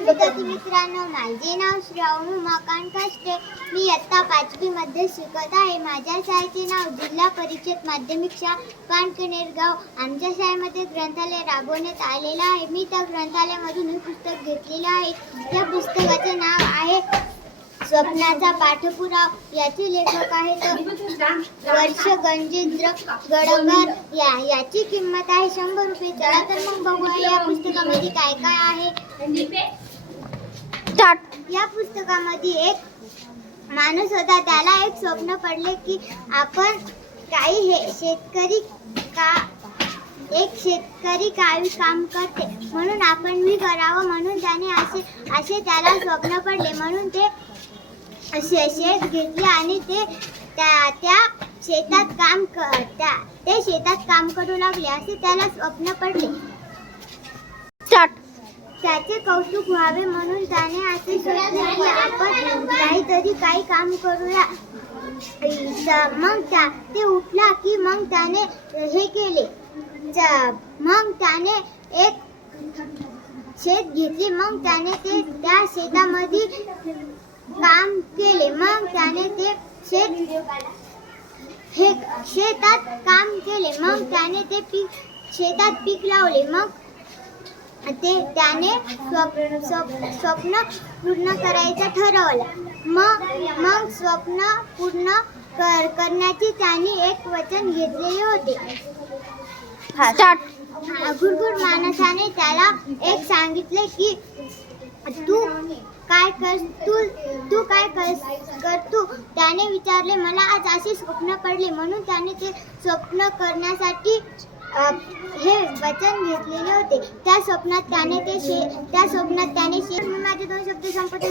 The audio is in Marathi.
विद्यार्थी मित्रांनो, माझे नाव श्रावणी उमाकांत काष्टे. मी इयत्ता 5वी मध्ये शिकत आहे. माझ्या शाळेचे नाव जिल्हा परिषद माध्यमिक शाळा पानकनेरगाव. आमच्या शाळेमध्ये ग्रंथालय राबवण्यात आलेलं आहे. मी त्या ग्रंथालयामधून हे पुस्तक घेतलेलं आहे. या पुस्तकाचे नाव आहे स्वप्नाचा पाठपुरावा. याचे लेखक आहेत वर्ष गजेंद्र गडकर. याची किंमत आहे 100 रुपये. चला तर मग बघूया या पुस्तकामध्ये काय काय आहे. या पुस्तकामध्ये एक माणूस होता. त्याला एक स्वप्न पडले की आपण काही शेतकरी काही काम करते म्हणून आपण मी करावं, म्हणून त्याने असे त्याला स्वप्न पडले. म्हणून ते शेत घेतले आणि ते शेतात काम करू लागले. असे त्याला स्वप्न पडले. त्याचे कौतुक व्हावे म्हणून त्याने असे सोचले की आपण काही काम करूया. मग ते उठला की मग त्याने हे केले. मग त्याने एक शेत घेतली. मग त्याने त्या शेतामध्ये काम केले. मग त्याने ते शेतात काम केले. मग त्याने ते शेतात पीक लावले. मग त्याने स्वप्न पूर्ण करायचं ठरवलं. मग स्वप्न पूर्ण करण्याचे त्याने एक वचन घेतलेले होते. गुरगुर माणसाने त्याला एक सांगितले की तू काय करतो. त्याने विचारले, मला आज असे स्वप्न पडले. म्हणून त्याने ते स्वप्न करण्यासाठी हे वचन घेतलेले होते. त्या स्वप्नात त्याने माझे 2 शब्द संपवतो.